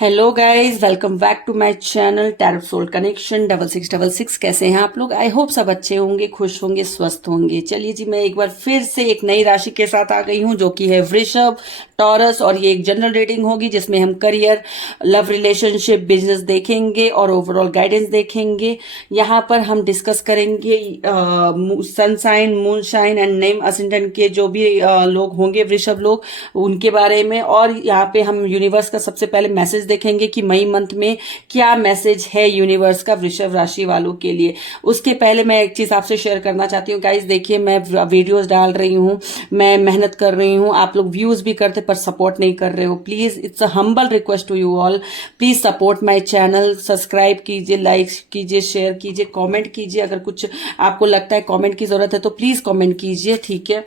Hello guys, welcome back to my channel tarot soul connection 6666। कैसे हैं आप लोग? आई होप सब अच्छे होंगे, खुश होंगे, स्वस्थ होंगे। चलिए जी, मैं एक बार फिर से एक नई राशि के साथ आ गई हूं जो कि है वृषभ, टॉरस। और ये एक जनरल रीडिंग होगी जिसमें हम करियर, लव, रिलेशनशिप, बिजनेस देखेंगे और ओवरऑल गाइडेंस देखेंगे। यहाँ पर हम डिस्कस करेंगे sun sign, moon sign and name ascendant के जो भी लोग होंगे, वृषभ लोग, उनके बारे में। और यहाँ पे हम यूनिवर्स का सबसे पहले मैसेज देखेंगे कि मई मंथ में क्या मैसेज है यूनिवर्स का वृषभ राशि वालों के लिए। उसके पहले मैं एक चीज आपसे शेयर करना चाहती हूँ गाइज। देखिए, मैं वीडियोस डाल रही हूँ, मैं मेहनत कर रही हूँ, आप लोग व्यूज भी करते पर सपोर्ट नहीं कर रहे हो। Please, it's a humble request to you all, please support my channel. Subscribe कीजिए, लाइक कीजिए, शेयर कीजिए, कॉमेंट कीजिए। अगर कुछ आपको लगता है कॉमेंट की जरूरत है तो प्लीज कॉमेंट कीजिए, ठीक है।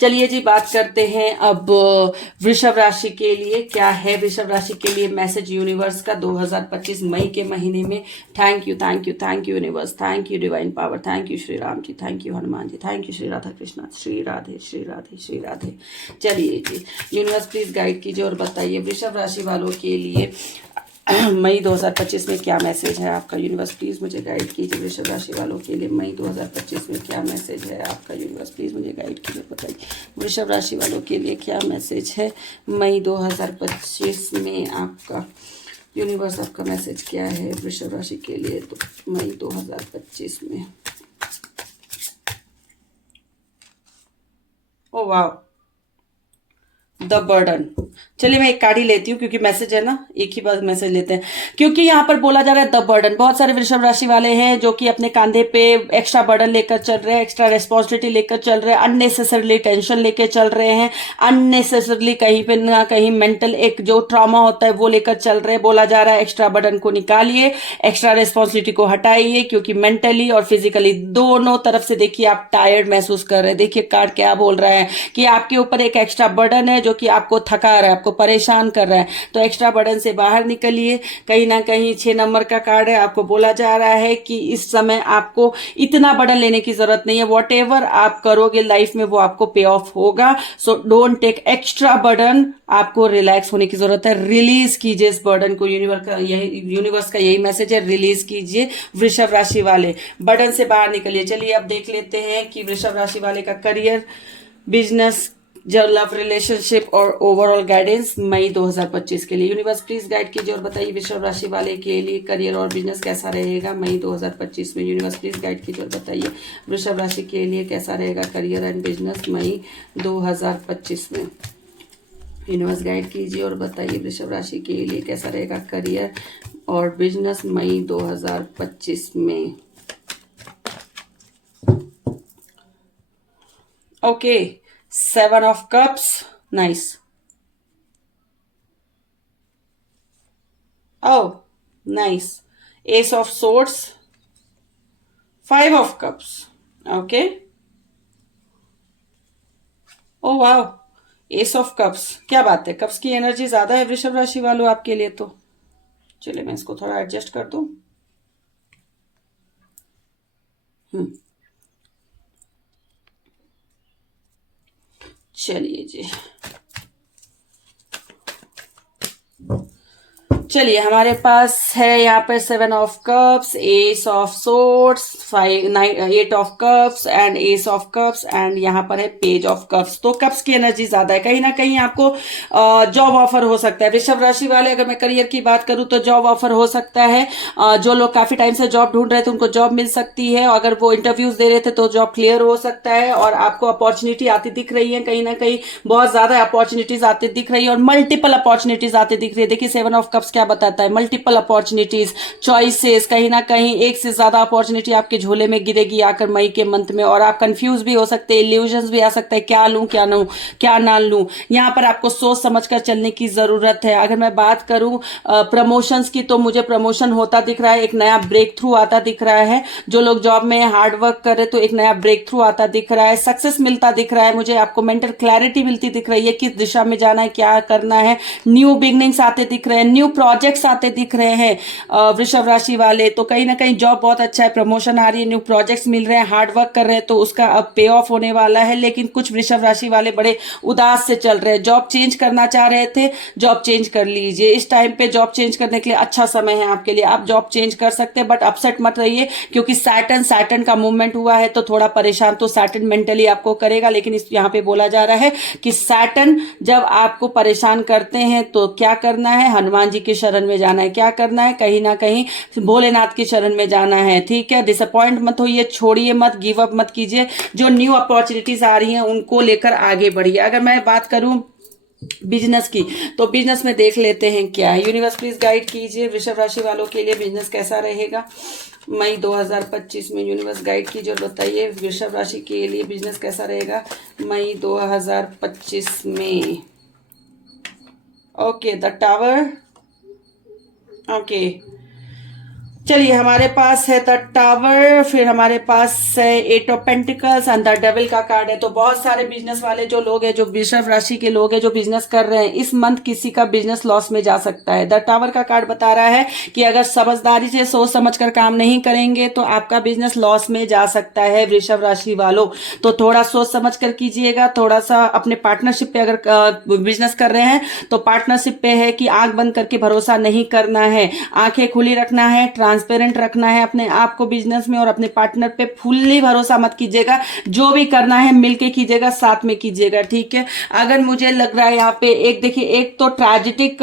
चलिए जी, बात करते हैं अब वृषभ राशि के लिए क्या है। वृषभ राशि के लिए मैसेज यूनिवर्स का 2025 मई के महीने में। Thank you, thank you, thank you universe, thank you divine power, thank you Shri Ram ji, thank you Hanuman ji, thank you Shri Radha Krishna, Shri Radhe Shri Radhe Shri Radhe. चलिए जी, यूनिवर्स प्लीज गाइड कीजिए और बताइए वृषभ राशि वालों के लिए मई 2025 में क्या मैसेज है आपका। यूनिवर्स प्लीज मुझे गाइड कीजिए वृषभ राशि वालों के लिए मई 2025 में क्या मैसेज है आपका। यूनिवर्स प्लीज मुझे गाइड कीजिए, बताइए वृषभ राशि वालों के लिए क्या मैसेज है मई 2025 में आपका। यूनिवर्स आपका मैसेज क्या है वृषभ राशि के लिए तो मई 2025 में। ओ वाह, द बर्डन। चलिए मैं एक कार्ड ही लेती हूँ क्योंकि मैसेज है ना, एक ही बार मैसेज लेते हैं। क्योंकि यहाँ पर बोला जा रहा है द बर्डन। बहुत सारे वृषभ राशि वाले हैं जो कि अपने कांधे पे एक्स्ट्रा बर्डन लेकर चल रहे हैं, एक्स्ट्रा रेस्पॉन्सिबिलिटी लेकर चल रहे हैं, अननेसेसरली टेंशन लेकर चल रहे हैं, अननेसेसरली कहीं पे ना कहीं मेंटल एक जो ट्रॉमा होता है वो लेकर चल रहे हैं। बोला जा रहा है एक्स्ट्रा बर्डन को निकालिए, एक्स्ट्रा रेस्पॉन्सिबिलिटी को हटाइए, क्योंकि मेंटली और फिजिकली दोनों तरफ से देखिए आप टायर्ड महसूस कर रहे हैं। देखिए कार्ड क्या बोल रहा है कि आपके ऊपर एक एक्स्ट्रा बर्डन है जो कि आपको थका रहा है, आपको परेशान कर रहा है। तो एक्स्ट्रा बर्डन से बाहर निकलिए। कहीं ना कहीं 6 नंबर का कार्ड है, आपको बोला जा रहा है कि इस समय आपको इतना बर्डन लेने की जरूरत नहीं है। वॉट एवर आप करोगे लाइफ में वो आपको पे ऑफ होगा। So don't take extra burden, आपको रिलैक्स होने की जरूरत है। रिलीज कीजिए इस बर्डन को। यूनिवर्स का यही मैसेज है, रिलीज कीजिए वृषभ राशि वाले, बर्डन से बाहर निकलिए। चलिए अब देख लेते हैं कि वृषभ राशि वाले का करियर, बिजनेस, जो लव, रिलेशनशिप और ओवरऑल गाइडेंस मई 2025 के लिए। यूनिवर्स प्लीज गाइड कीजिए और बताइए वृषभ राशि वाले के लिए करियर और बिजनेस कैसा रहेगा मई 2025 में। यूनिवर्स प्लीज गाइड कीजिए और बताइए वृषभ राशि के लिए कैसा रहेगा करियर एंड बिजनेस मई 2025 में। यूनिवर्स गाइड कीजिए और बताइए वृषभ राशि के लिए कैसा रहेगा करियर और बिजनेस मई 2025 में। Okay, 7 of cups, nice. Oh, nice. Ace of swords, 5 of cups. Okay. Oh wow, Ace of cups, क्या बात है। कप्स की एनर्जी ज्यादा है वृषभ राशि वालों आपके लिए तो। चलिए मैं इसको थोड़ा एडजस्ट कर दूं। चलिए जी, चलिए हमारे पास है यहाँ पर 7 of cups, S of swords, 8 of cups and S of cups and यहाँ पर है पेज ऑफ कप्स। तो कप्स की एनर्जी ज्यादा है। कहीं ना कहीं आपको जॉब ऑफर हो सकता है वृषभ राशि वाले। अगर मैं करियर की बात करूं तो जॉब ऑफर हो सकता है। जो लोग काफी टाइम से जॉब ढूंढ रहे थे उनको जॉब मिल सकती है। अगर वो इंटरव्यूज दे रहे थे तो जॉब क्लियर हो सकता है और आपको अपॉर्चुनिटी आती दिख रही है। कहीं ना कहीं बहुत ज्यादा अपॉर्चुनिटीज आती दिख रही है और मल्टीपल अपॉर्चुनिटीज आती दिख रही है। देखिए 7 ऑफ कप्स क्या बताता है, मल्टीपल अपॉर्चुनिटीज, चॉइसेस। कहीं ना कहीं एक से ज्यादा अपॉर्चुनिटी आपके झोले में गिरेगी आकर मई के मंथ में और आप कंफ्यूज भी हो सकते हैं, इल्यूजन्स भी आ सकता है, क्या लूं क्या ना क्या ना लूं। यहाँ पर आपको सोच समझकर चलने की जरूरत है। अगर मैं बात करूं प्रमोशंस की तो मुझे प्रमोशन होता दिख रहा है, एक नया ब्रेक थ्रू आता दिख रहा है। जो लोग जॉब में हार्ड वर्क कर रहे तो एक नया ब्रेक थ्रू आता दिख रहा है, सक्सेस मिलता दिख रहा है मुझे। आपको मेंटल क्लैरिटी मिलती दिख रही है, किस दिशा में जाना है, क्या करना है। न्यू बिगनिंग्स आते दिख रहे हैं, न्यू प्रोजेक्ट्स आते दिख रहे हैं वृषभ राशि वाले, तो कहीं ना कहीं जॉब बहुत अच्छा है, प्रमोशन आ रही है, न्यू प्रोजेक्ट्स मिल रहे हैं, हार्ड वर्क कर रहे हैं तो उसका अब पे ऑफ होने वाला है। लेकिन कुछ वृषभ राशि वाले बड़े उदास से चल रहे हैं, जॉब चेंज करना चाह रहे थे, जॉब चेंज कर लीजिए। इस टाइम पे जॉब चेंज करने के लिए अच्छा समय है आपके लिए, आप जॉब चेंज कर सकते हैं, बट अपसेट मत रहिए क्योंकि सैटर्न का मूवमेंट हुआ है तो थोड़ा परेशान तो सैटर्न मेंटली आपको करेगा। लेकिन इस यहाँ पे बोला जा रहा है कि सैटर्न जब आपको परेशान करते हैं तो क्या करना है, हनुमान जी की शरण में जाना है, क्या करना है, कहीं ना कहीं भोलेनाथ की शरण में जाना है, ठीक है। डिसअपॉइंट मत होइए, छोड़िए मत, गिव अप मत कीजिए, जो न्यू अपॉर्चुनिटीज आ रही हैं उनको लेकर आगे बढ़िए। अगर मैं बात करूं बिजनेस की तो बिजनेस में देख लेते हैं क्या है। यूनिवर्स प्लीज गाइड कीजिए वृषभ राशि वालों के लिए बिजनेस कैसा रहेगा मई 2025 में। यूनिवर्स गाइड कीजिए और बताइए वृषभ राशि के लिए बिजनेस कैसा रहेगा मई 2025 में। Okay, the tower. ओके, चलिए हमारे पास है द टावर, फिर हमारे पास है 8 of pentacles and the devil का कार्ड है। तो बहुत सारे बिजनेस वाले जो लोग हैं, जो वृषभ राशि के लोग हैं जो बिजनेस कर रहे हैं, इस मंथ किसी का बिजनेस लॉस में जा सकता है। द टावर का कार्ड बता रहा है कि अगर समझदारी से सोच समझ कर काम नहीं करेंगे तो आपका बिजनेस लॉस में जा सकता है वृषभ राशि वालों। तो थोड़ा सोच समझ कर कीजिएगा, थोड़ा सा अपने पार्टनरशिप पे अगर बिजनेस कर रहे हैं तो पार्टनरशिप पे है कि आंख बंद करके भरोसा नहीं करना है, आंखें खुली रखना है, ट्रांसपेरेंट रखना है अपने आप को बिजनेस में, और अपने पार्टनर पे फुल्ली भरोसा मत कीजिएगा। जो भी करना है मिलके कीजिएगा, साथ में कीजिएगा, ठीक है। अगर मुझे लग रहा है यहाँ पे एक देखिए, एक तो ट्रेजिटिक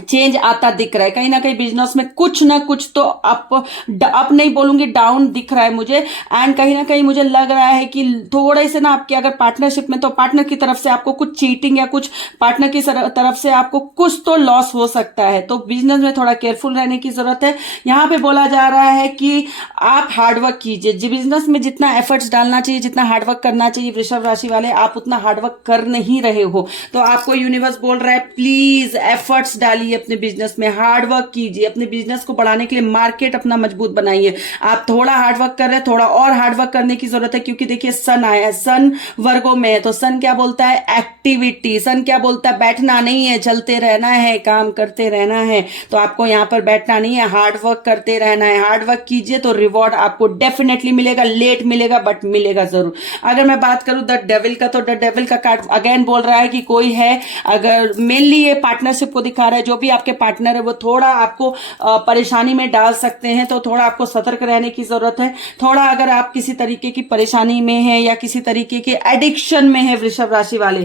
चेंज आता दिख रहा है, कहीं ना कहीं बिजनेस में कुछ ना कुछ तो अप नहीं बोलूंगी, डाउन दिख रहा है मुझे। एंड कहीं ना कहीं मुझे लग रहा है कि थोड़े से ना आपके अगर पार्टनरशिप में, तो पार्टनर की तरफ से आपको कुछ चीटिंग या कुछ पार्टनर की तरफ से आपको कुछ तो लॉस हो सकता है। तो बिजनेस में थोड़ा केयरफुल रहने की जरूरत है। यहाँ पे बोला जा रहा है कि आप हार्डवर्क कीजिए, बिजनेस में जितना एफर्ट्स डालना चाहिए, जितना हार्डवर्क करना चाहिए वृषभ राशि वाले, आप उतना हार्डवर्क कर नहीं रहे हो। तो आपको यूनिवर्स बोल रहा है प्लीज एफर्ट्स डालिए अपने बिजनेस में, हार्डवर्क कीजिए, अपने बिजनेस को बढ़ाने के लिए मार्केट अपना मजबूत बनाइए। आप थोड़ा हार्डवर्क कर रहे हैं, थोड़ा और हार्डवर्क करने की जरूरत है क्योंकि देखिए सन आया है, सन वर्गों में है। तो सन क्या बोलता है, एक्टिविटी। सन क्या बोलता है, बैठना नहीं है, चलते रहना है, काम करते रहना है। तो आपको यहाँ पर बैठना नहीं है, हार्डवर्क करते रहना है। हार्डवर्क कीजिए तो रिवॉर्ड आपको डेफिनेटली मिलेगा, लेट मिलेगा बट मिलेगा जरूर। अगर मैं बात करूं द डेविल का, तो द डेविल का कार्ड अगेन बोल रहा है कि कोई है, अगर मेनली ये पार्टनरशिप को दिखा रहा है, जो भी आपके पार्टनर है वो थोड़ा आपको परेशानी में डाल सकते हैं, तो थोड़ा आपको सतर्क रहने की जरूरत है। थोड़ा अगर आप किसी तरीके की परेशानी में है या किसी तरीके के एडिक्शन में है वृषभ राशि वाले,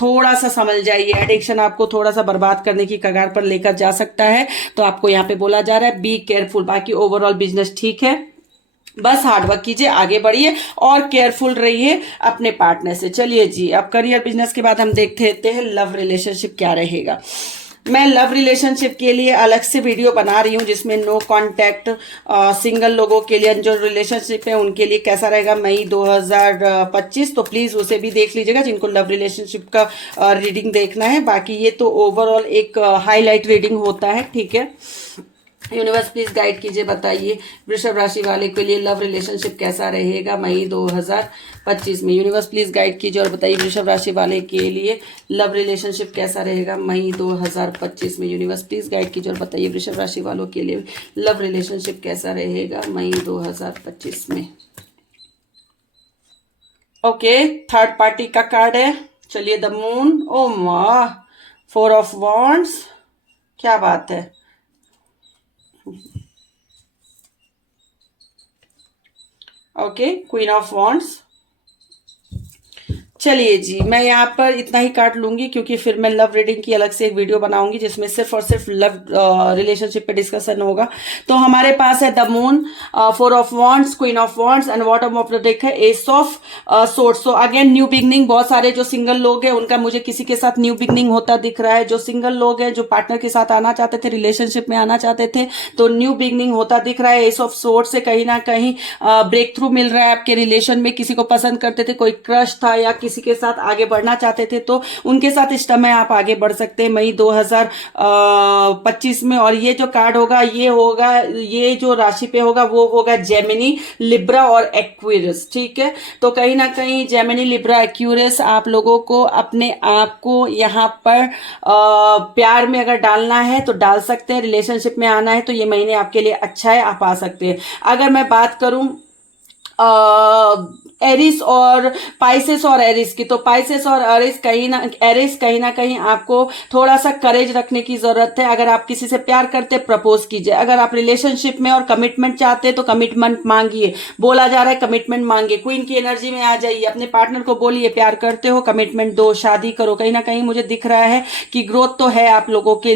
थोड़ा सा समझ जाइए, एडिक्शन आपको थोड़ा सा बर्बाद करने की कगार पर लेकर जा सकता है। तो आपको यहाँ पे बोला जा रहा है बी केयरफुल। बाकी ओवरऑल बिजनेस ठीक है, बस हार्डवर्क कीजिए, आगे बढ़िए और केयरफुल रहिए अपने पार्टनर से। चलिए जी, अब करियर बिजनेस के बाद हम देखते हैं लव रिलेशनशिप क्या रहेगा। मैं लव रिलेशनशिप के लिए अलग से वीडियो बना रही हूँ जिसमें नो कांटेक्ट सिंगल लोगों के लिए, जो रिलेशनशिप है उनके लिए कैसा रहेगा मई 2025। तो प्लीज उसे भी देख लीजिएगा जिनको लव रिलेशनशिप का रीडिंग देखना है। बाकी ये तो ओवरऑल एक हाईलाइट रीडिंग होता है, ठीक है। यूनिवर्स प्लीज गाइड कीजिए, बताइए वृषभ राशि वाले के लिए लव रिलेशनशिप कैसा रहेगा मई 2025 में। यूनिवर्स प्लीज गाइड कीजिए और बताइए वृषभ राशि वाले के लिए लव रिलेशनशिप कैसा रहेगा मई 2025 में। यूनिवर्स प्लीज गाइड कीजिए और बताइए वृषभ राशि वालों के लिए लव रिलेशनशिप कैसा रहेगा मई 2025 में। ओके, थर्ड पार्टी का कार्ड है। चलिए द मून, ओ वाह, 4 ऑफ वॉन्ड्स, क्या बात है। Okay, queen of wands. चलिए जी, मैं यहाँ पर इतना ही काट लूंगी क्योंकि फिर मैं लव रीडिंग की अलग से एक वीडियो बनाऊंगी जिसमें सिर्फ और सिर्फ लव रिलेशनशिप पे डिस्कशन होगा। तो हमारे पास है the moon, 4 of wands, queen of wands and bottom of the deck है ace of swords. So again new beginning. बहुत सारे जो सिंगल लोग हैं उनका मुझे किसी के साथ न्यू बिगनिंग होता दिख रहा है। जो सिंगल लोग हैं जो पार्टनर के साथ आना चाहते थे, रिलेशनशिप में आना चाहते थे, तो न्यू बिगनिंग होता दिख रहा है। एस ऑफ सोर्ड्स से कहीं ना कहीं ब्रेक थ्रू मिल रहा है आपके रिलेशन में। किसी को पसंद करते थे, कोई क्रश था या किसी किसी के साथ आगे बढ़ना चाहते थे तो उनके साथ इस समय आप आगे बढ़ सकते हैं मई 2025 में। और ये जो कार्ड होगा ये होगा, ये जो राशि पे होगा वो होगा जेमिनी, लिब्रा और एक्वेरियस। ठीक है, तो कहीं ना कहीं जेमिनी, लिब्रा, एक्वेरियस आप लोगों को अपने आप को यहाँ पर प्यार में अगर डालना है तो डाल सकते हैं, रिलेशनशिप में आना है तो ये महीने आपके लिए अच्छा है, आप आ सकते हैं। अगर मैं बात करूं एरिस और पाइसेस और एरिस की, तो पाइसेस और एरिस कहीं ना कहीं आपको थोड़ा सा करेज रखने की जरूरत है। अगर आप किसी से प्यार करते प्रपोज कीजिए, अगर आप रिलेशनशिप में और कमिटमेंट चाहते तो कमिटमेंट मांगिए, बोला जा रहा है कमिटमेंट मांगिए, क्वीन की एनर्जी में आ जाइए, अपने पार्टनर को बोलिए प्यार करते हो, कमिटमेंट दो, शादी करो। कहीं ना कहीं मुझे दिख रहा है कि ग्रोथ तो है आप लोगों के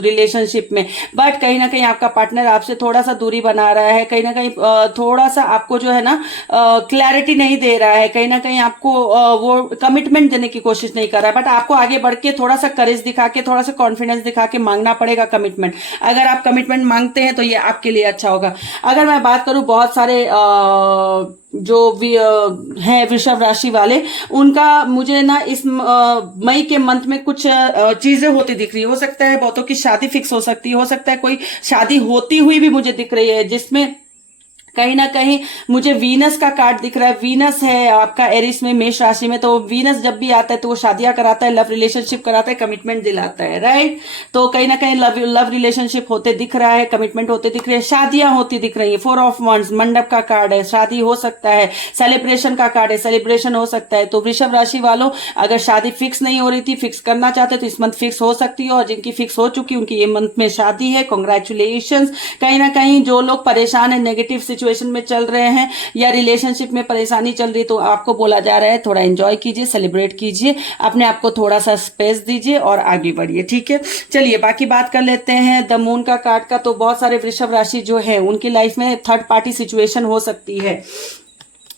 रिलेशनशिप में, बट कहीं ना कहीं आपका पार्टनर आपसे थोड़ा सा दूरी बना रहा है, कहीं ना कहीं थोड़ा सा आपको जो है ना क्लैरिटी नहीं दे रहा है, कहीं ना कहीं आपको वो कमिटमेंट देने की कोशिश नहीं कर रहा है। बट आपको आगे बढ़ के थोड़ा सा करेज दिखा के, थोड़ा सा कॉन्फिडेंस दिखा के मांगना पड़ेगा कमिटमेंट। अगर आप कमिटमेंट मांगते हैं तो ये आपके लिए अच्छा होगा। अगर मैं बात करूं बहुत सारे जो हैं वृषभ राशि वाले, उनका मुझे ना इस मई के मंथ में कुछ चीजें होती दिख रही है। हो सकता है बहुतों की शादी फिक्स हो सकती है, हो सकता है कोई शादी होती हुई भी मुझे दिख रही है, जिसमें कहीं ना कहीं मुझे वीनस का कार्ड दिख रहा है। वीनस है आपका एरिस में, मेष राशि में, तो वीनस जब भी आता है तो वो शादियां कराता है, लव रिलेशनशिप कराता है, कमिटमेंट दिलाता है, राइट। तो कहीं ना कहीं लव रिलेशनशिप होते दिख रहा है, कमिटमेंट होते दिख रहे हैं, शादियां होती दिख रही है। 4 ऑफ वंड्स मंडप का कार्ड है, शादी हो सकता है, सेलिब्रेशन का कार्ड है, सेलिब्रेशन हो सकता है। तो वृषभ राशि वालों अगर शादी फिक्स नहीं हो रही थी, फिक्स करना चाहते तो इस मंथ फिक्स हो सकती है, और जिनकी फिक्स हो चुकी उनकी ये मंथ में शादी है, कॉन्ग्रेचुलेशन। कहीं ना कहीं जो लोग परेशान है, नेगेटिव सिचुएशन में चल रहे हैं या रिलेशनशिप में परेशानी चल रही, तो आपको बोला जा रहा है थोड़ा एंजॉय कीजिए, सेलिब्रेट कीजिए, अपने आप को थोड़ा सा स्पेस दीजिए और आगे बढ़िए। ठीक है, चलिए बाकी बात कर लेते हैं द मून का कार्ड का। तो बहुत सारे वृषभ राशि जो है उनकी लाइफ में थर्ड पार्टी सिचुएशन हो सकती है।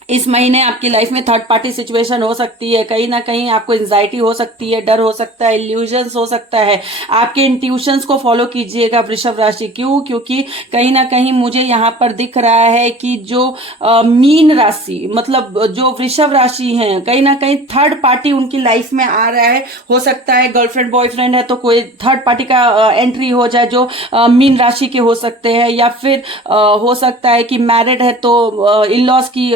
इस महीने आपकी लाइफ में थर्ड पार्टी सिचुएशन हो सकती है, कहीं ना कहीं आपको एंजाइटी हो सकती है, डर हो सकता है, इल्यूजन्स हो सकता है। आपके इंट्यूशंस को फॉलो कीजिएगा वृषभ राशि। क्यों? क्योंकि कहीं ना कहीं मुझे यहाँ पर दिख रहा है कि जो मीन राशि, मतलब जो वृषभ राशि है, कहीं ना कहीं थर्ड पार्टी उनकी लाइफ में आ रहा है। हो सकता है गर्लफ्रेंड बॉयफ्रेंड है तो कोई थर्ड पार्टी का एंट्री हो जाए जो मीन राशि के हो सकते हैं, या फिर हो सकता है कि मैरिड है तो इन लॉज की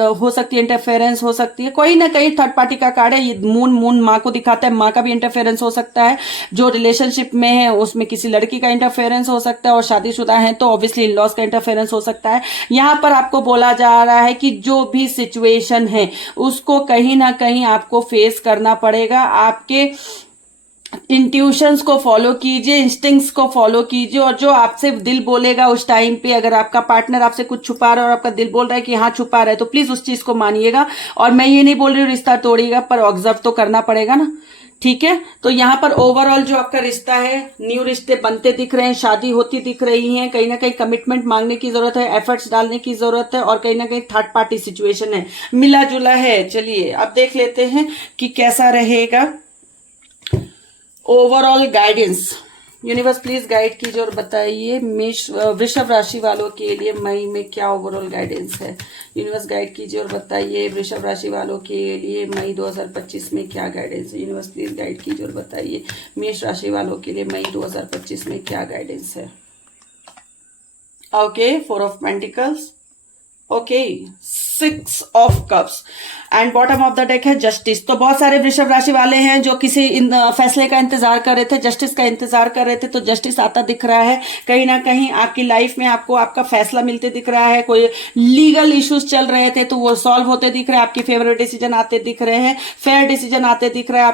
हो सकती है, इंटरफेरेंस हो सकती है। कोई ना कहीं थर्ड पार्टी का कार्ड है। ये मून माँ को दिखाता है, माँ का भी इंटरफेरेंस हो सकता है। जो रिलेशनशिप में है उसमें किसी लड़की का इंटरफेरेंस हो सकता है, और शादीशुदा है तो ऑब्वियसली इन लॉज का इंटरफेरेंस हो सकता है। यहां पर आपको बोला जा रहा है कि जो भी सिचुएशन है उसको कहीं ना कहीं आपको फेस करना पड़ेगा। आपके इंट्यूशंस को फॉलो कीजिए, इंस्टिंक्ट्स को फॉलो कीजिए, और जो आपसे दिल बोलेगा उस टाइम पे, अगर आपका पार्टनर आपसे कुछ छुपा रहा है और आपका दिल बोल रहा है कि हाँ छुपा रहा है, तो प्लीज उस चीज को मानिएगा। और मैं ये नहीं बोल रही हूँ रिश्ता तोड़िएगा, पर ऑब्जर्व तो करना पड़ेगा ना। ठीक है, तो यहाँ पर ओवरऑल जो आपका रिश्ता है, न्यू रिश्ते बनते दिख रहे हैं, शादी होती दिख रही है, कहीं ना कहीं कमिटमेंट मांगने की जरूरत है, एफर्ट्स डालने की जरूरत है, और कहीं ना कहीं थर्ड पार्टी सिचुएशन है, मिला जुला है। चलिए अब देख लेते हैं कि कैसा रहेगा overall guidance. Universe please guide कीजिए और बताइए वृषभ राशि वालों के लिए मई में क्या ओवरऑल गाइडेंस है। यूनिवर्स गाइड कीजिए और बताइए वृषभ राशि वालों के लिए मई 2025 में क्या गाइडेंस है। यूनिवर्स प्लीज गाइड कीजिए और बताइए मेष राशि वालों के लिए मई 2025 में क्या गाइडेंस है। Okay, 4 of pentacles, okay, 6 of cups, and bottom of the deck है जस्टिस। तो बहुत सारे वृषभ राशि वाले हैं जो किसी फैसले का इंतजार कर रहे थे, जस्टिस का इंतजार कर रहे थे, तो जस्टिस आता दिख रहा है। कहीं ना कहीं आपकी लाइफ में आपको आपका फैसला मिलते दिख रहा है। कोई लीगल इश्यूज चल रहे थे तो वो सॉल्व होते दिख रहे हैं, आपकी फेवरेट डिसीजन आते दिख रहे हैं, फेयर डिसीजन आते दिख रहा है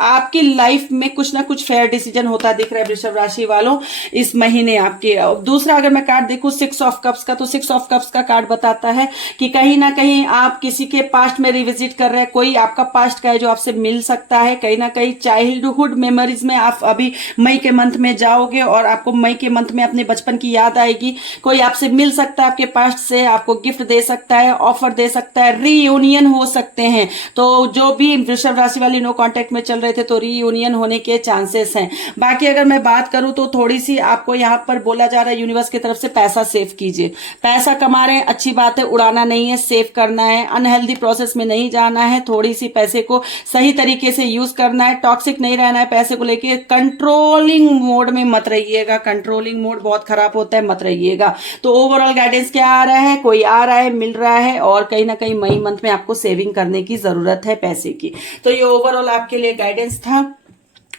आपकी लाइफ में कुछ ना कुछ फेयर डिसीजन होता दिख रहा है वृषभ राशि वालों इस महीने आपके। दूसरा अगर मैं कार्ड देखूं 6 ऑफ कप्स का, तो 6 ऑफ कप्स का कार्ड बताता है कि कहीं ना कहीं आप किसी के पास्ट में रिविजिट कर रहे हैं, कोई आपका पास्ट का है जो आपसे मिल सकता है। कहीं ना कहीं चाइल्डहुड मेमोरीज में आप अभी मई के मंथ में जाओगे और आपको मई के मंथ में अपने बचपन की याद आएगी। कोई आपसे मिल सकता है आपके पास्ट से, आपको गिफ्ट दे सकता है, ऑफर दे सकता है, रीयूनियन हो सकते हैं। तो जो भी वृषभ राशि वाली नो कांटेक्ट में चल रहे थे तो रीयूनियन होने के चांसेस हैं। बाकी अगर मैं बात करूं तो थोड़ी सी आपको यहां पर बोला जा रहा है यूनिवर्स की तरफ से पैसा सेव कीजिए। पैसा कमा रहे हैं अच्छी बात है, उड़ाना नहीं नहीं है, सेव करना है, अनहेल्दी प्रोसेस में नहीं जाना है, थोड़ी सी पैसे को सही तरीके से यूज करना है, टॉक्सिक नहीं रहना है पैसे को लेके, कंट्रोलिंग मोड में मत रहिएगा, कंट्रोलिंग मोड बहुत खराब होता है, मत रहिएगा। तो ओवरऑल गाइडेंस क्या आ रहा है, कोई आ रहा है, मिल रहा है, और कहीं ना कहीं मई मंथ में आपको सेविंग करने की जरूरत है पैसे की। तो ये ओवरऑल आपके लिए गाइडेंस था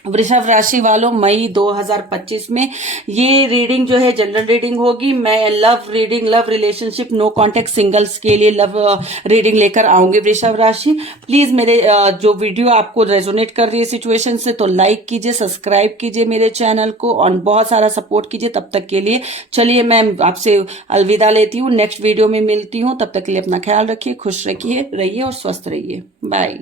वृषभ राशि वालों मई 2025 में। ये रीडिंग जो है जनरल रीडिंग होगी। मैं love reading, love relationship, no contact singles के लिए लव रीडिंग लेकर आऊंगी वृषभ राशि। प्लीज मेरे जो वीडियो आपको रेजोनेट कर रही है सिचुएशन से तो लाइक कीजिए, सब्सक्राइब कीजिए मेरे चैनल को और बहुत सारा सपोर्ट कीजिए। तब तक के लिए चलिए मैं आपसे अलविदा लेती हूँ, नेक्स्ट वीडियो में मिलती हूँ। तब तक के लिए अपना ख्याल रखिए, खुश रखिए, रहिए और स्वस्थ रहिए। बाय।